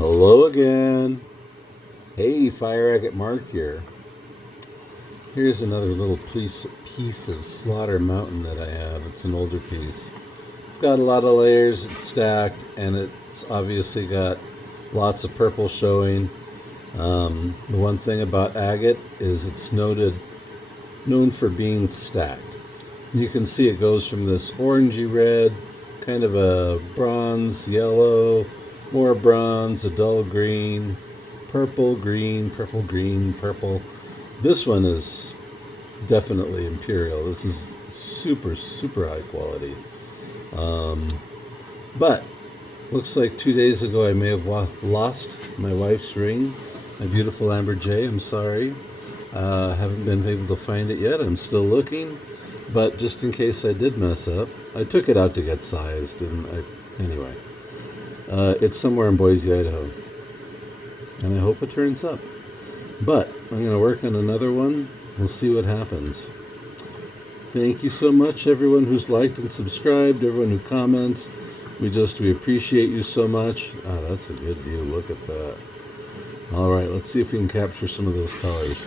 Hello again. Hey, Fire Agate Mark here. Here's another little piece of Slaughter Mountain that I have. It's an older piece. It's got a lot of layers, it's stacked, and it's obviously got lots of purple showing. The one thing about agate is it's known for being stacked. You can see it goes from this orangey red, kind of a bronze yellow, more bronze, a dull green, purple, green, purple, green, purple. This one is definitely imperial. This is super, super high quality. But looks like 2 days ago I may have lost my wife's ring, my beautiful Amber J. I'm sorry. Haven't been able to find it yet. I'm still looking. But just in case I did mess up, I took it out to get sized. Anyway, it's somewhere in Boise, Idaho. And I hope it turns up. But I'm going to work on another one. We'll see what happens. Thank you so much, everyone who's liked and subscribed, everyone who comments. We appreciate you so much. Oh, that's a good view. Look at that. All right, let's see if we can capture some of those colors.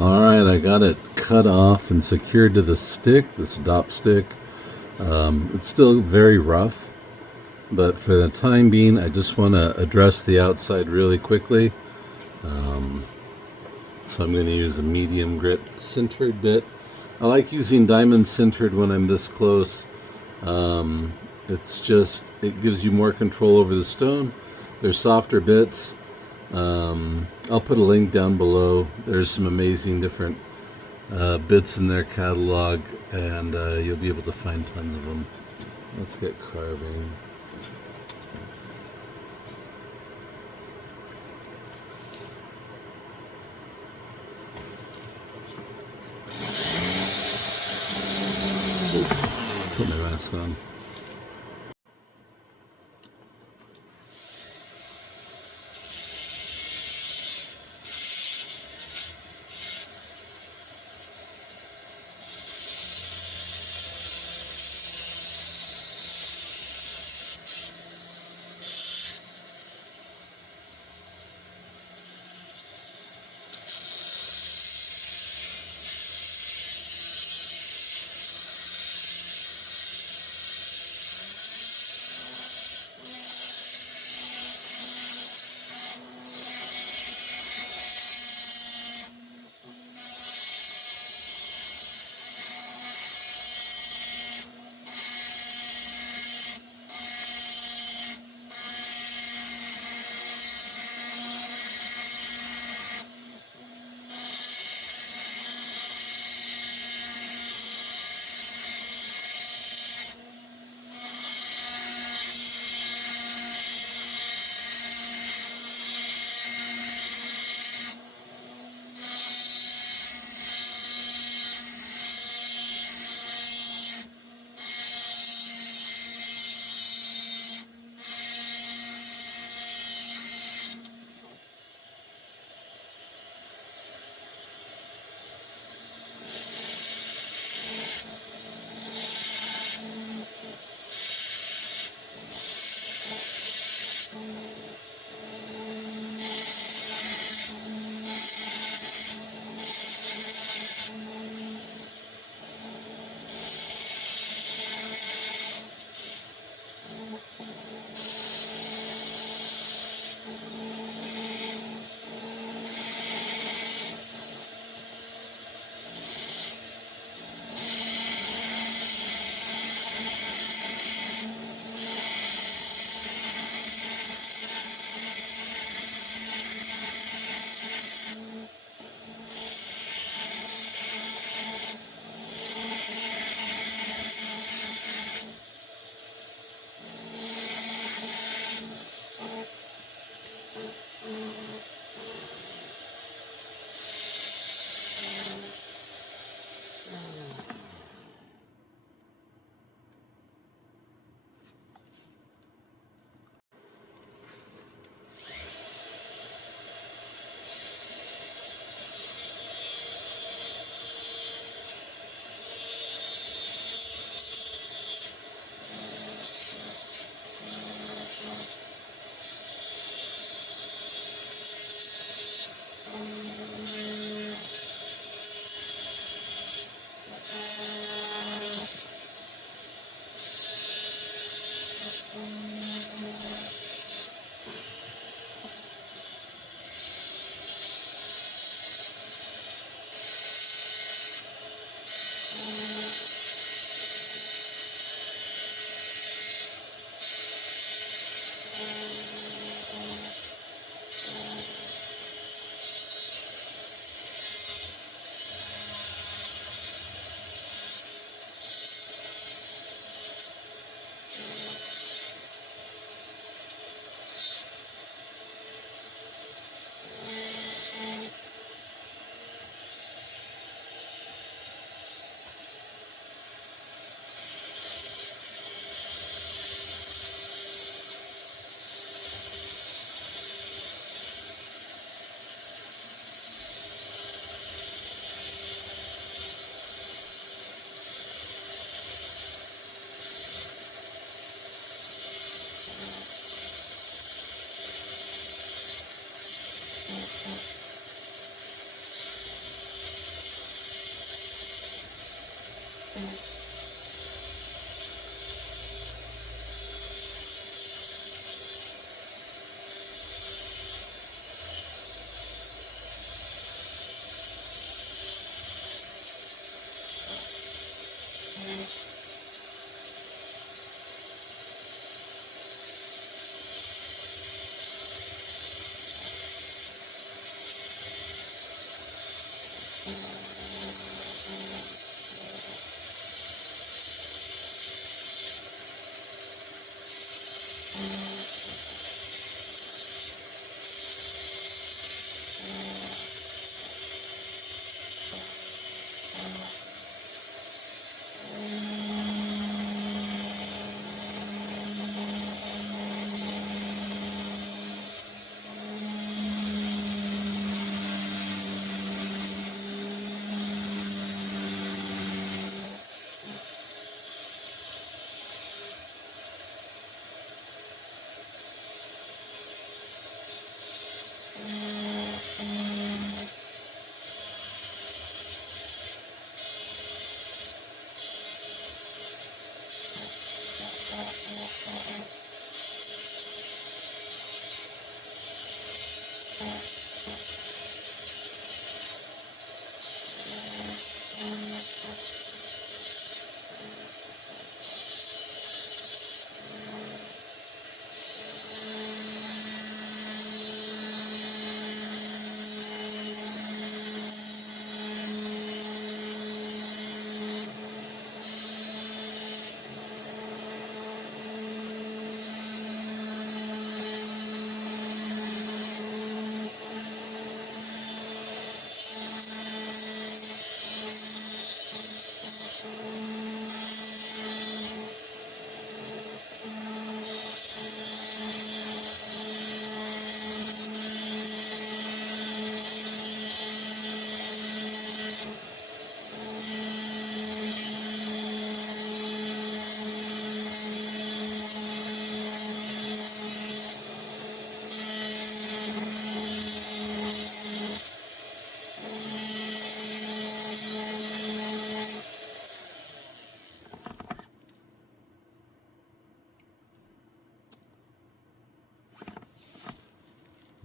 Alright, I got it cut off and secured to the stick, this dop stick. It's still very rough, but for the time being, I just want to address the outside really quickly. So I'm going to use a medium grit sintered bit. I like using diamond sintered when I'm this close. It gives you more control over the stone. They're softer bits. I'll put a link down below. There's some amazing different bits in their catalog, and you'll be able to find tons of them. Let's get carving. Put my mask on.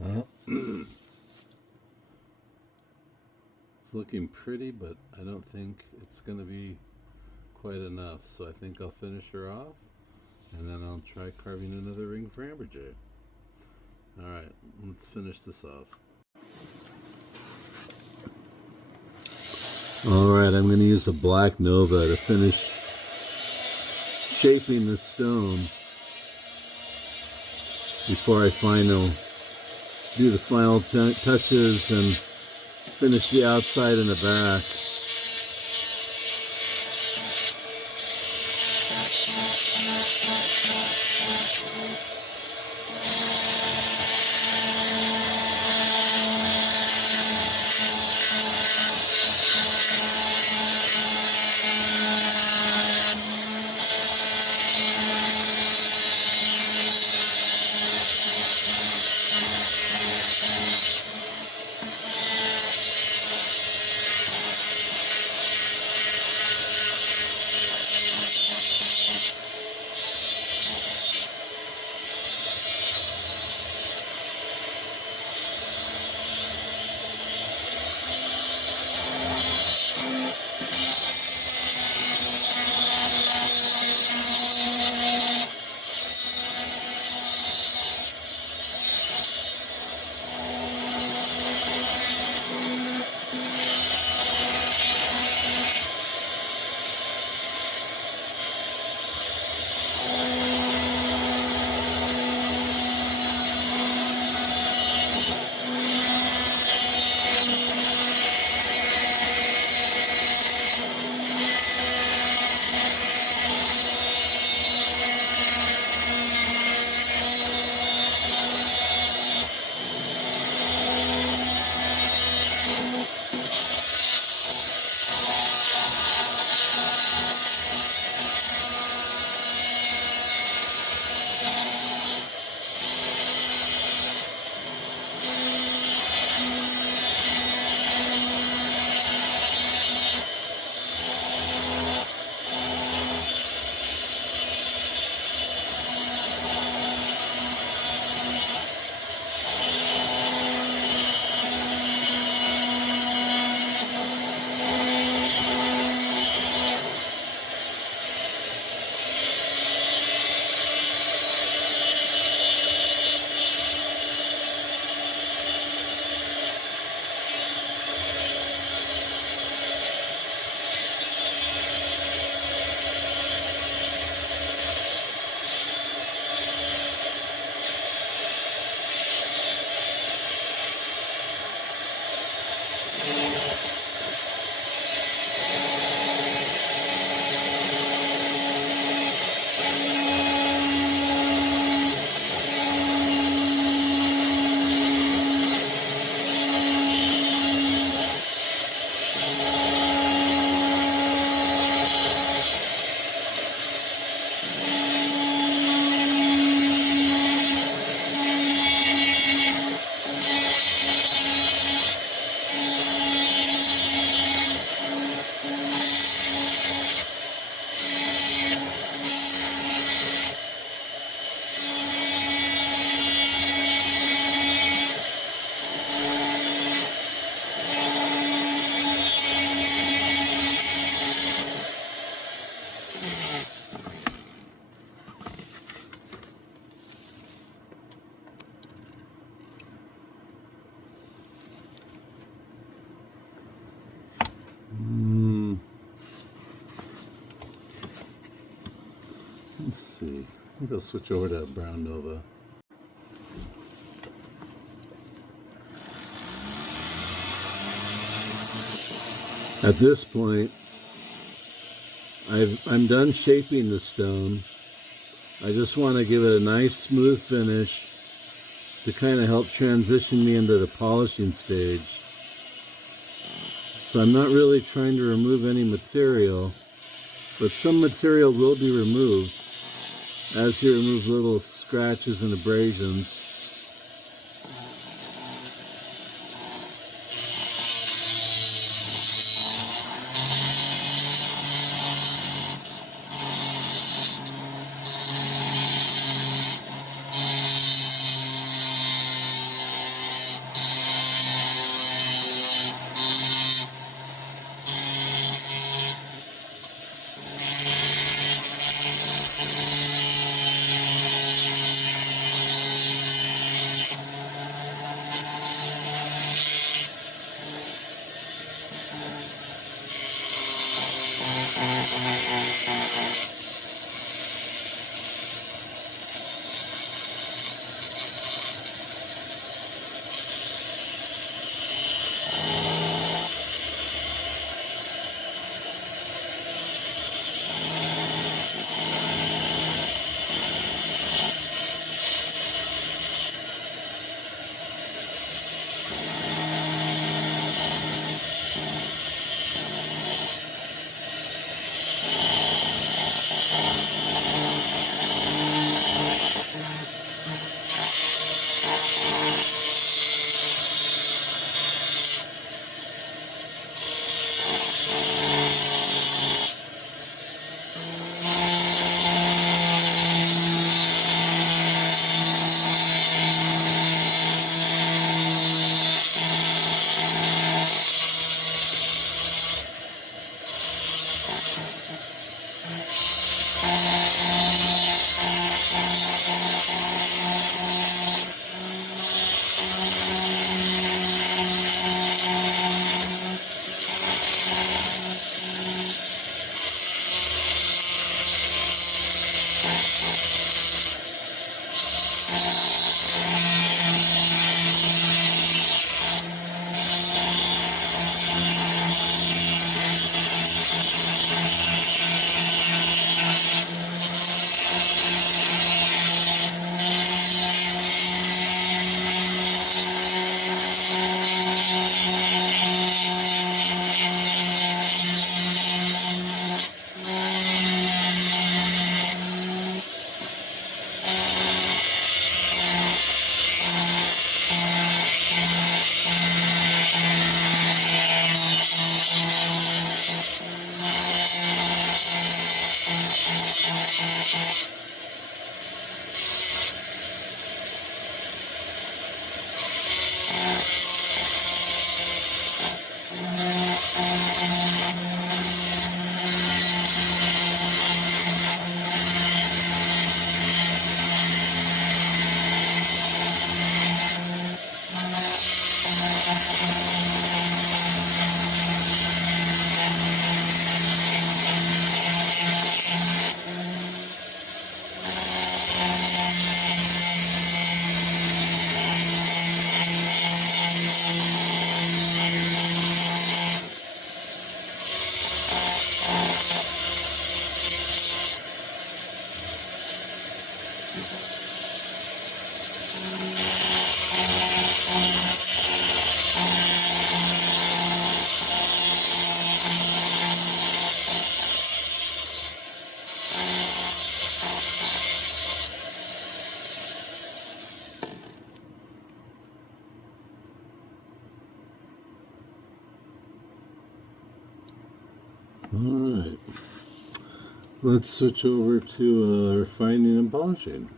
Well, it's looking pretty, but I don't think it's going to be quite enough. So I think I'll finish her off, and then I'll try carving another ring for Amberjay. Alright, let's finish this off. Alright, I'm going to use a black Nova to finish shaping the stone before I do the final touches and finish the outside and the back. Let's see. I think I'll switch over to brown Nova. At this point, I'm done shaping the stone. I just want to give it a nice smooth finish to kind of help transition me into the polishing stage. So I'm not really trying to remove any material, but some material will be removed as you remove little scratches and abrasions. Let's switch over to refining and polishing.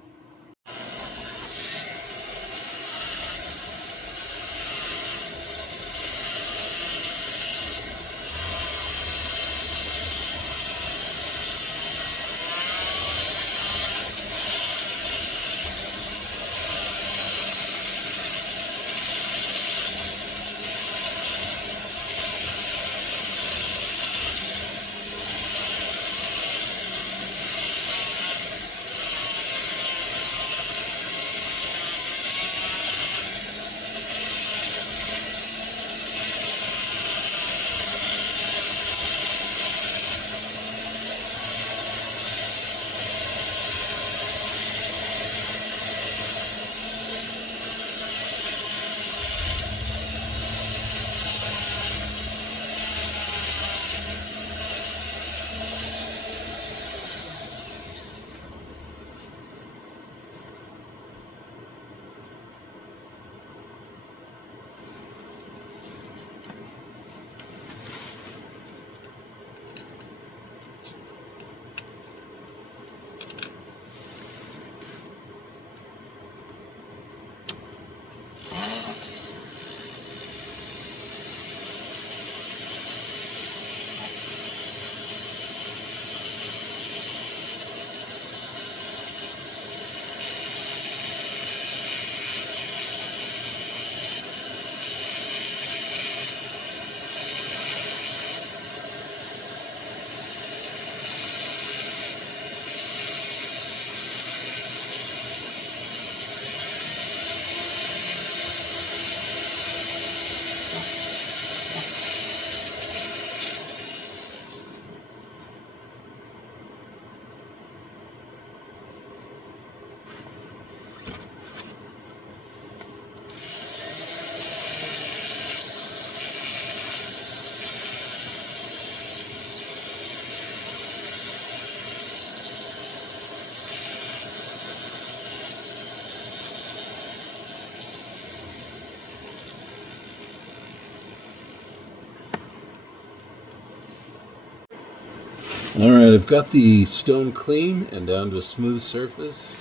Alright, I've got the stone clean and down to a smooth surface.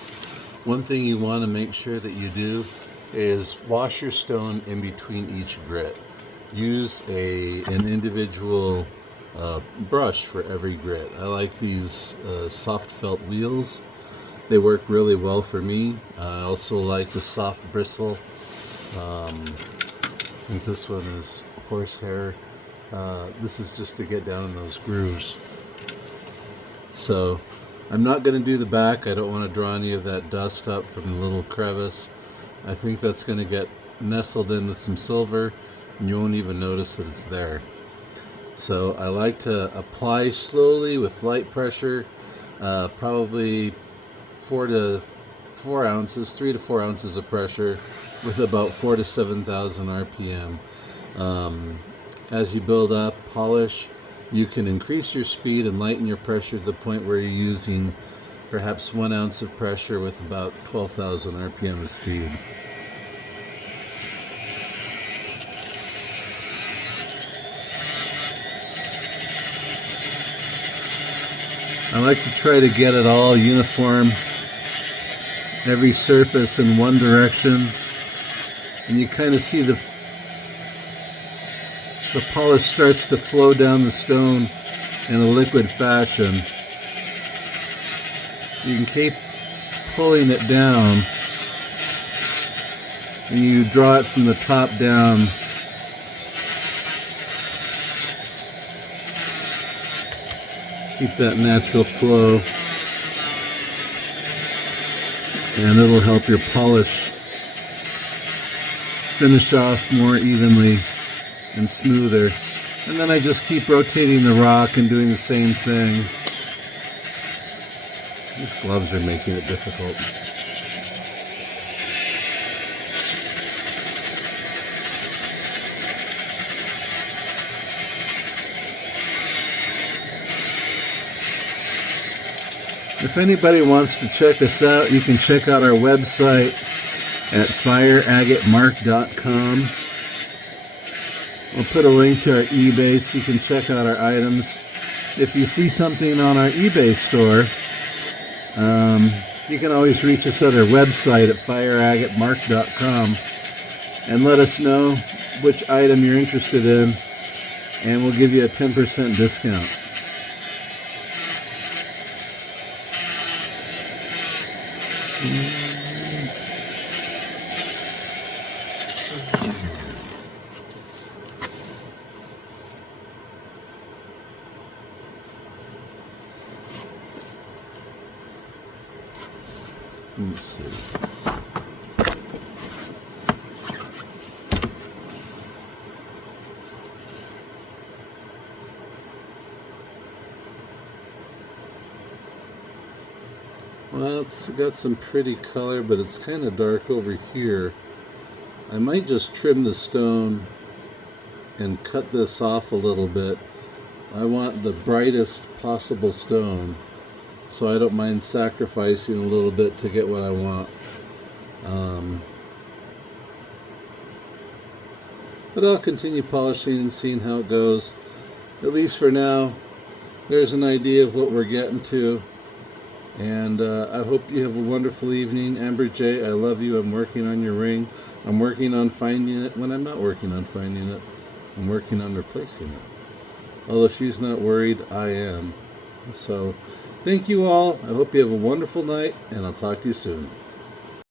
One thing you want to make sure that you do is wash your stone in between each grit. Use an individual brush for every grit. I like these soft felt wheels. They work really well for me. I also like the soft bristle. I think this one is horsehair. This is just to get down in those grooves. So I'm not going to do the back. I don't want to draw any of that dust up from the little crevice. I think that's going to get nestled in with some silver and you won't even notice that it's there. So I like to apply slowly with light pressure, probably 3 to 4 ounces of pressure with about 4,000 to 7,000 RPM. As you build up, polish, you can increase your speed and lighten your pressure to the point where you're using perhaps 1 ounce of pressure with about 12,000 RPM of speed. I like to try to get it all uniform, every surface in one direction, and you kind of see the polish starts to flow down the stone in a liquid fashion. You can keep pulling it down, and you draw it from the top down. Keep that natural flow, and it'll help your polish finish off more evenly and smoother. And then I just keep rotating the rock and doing the same thing. These gloves are making it difficult. If anybody wants to check us out, you can check out our website at fireagatemark.com. I'll put a link to our eBay so you can check out our items. if you see something on our eBay store, you can always reach us at our website at fireagatemark.com and let us know which item you're interested in, and we'll give you a 10% discount. Let's see. Well, it's got some pretty color, but it's kind of dark over here. I might just trim the stone and cut this off a little bit. I want the brightest possible stone, so I don't mind sacrificing a little bit to get what I want. But I'll continue polishing and seeing how it goes. At least for now, there's an idea of what we're getting to. And I hope you have a wonderful evening. Amber J, I love you. I'm working on your ring. I'm working on finding it when I'm not working on finding it. I'm working on replacing it. Although she's not worried, I am. So, thank you all. I hope you have a wonderful night, and I'll talk to you soon.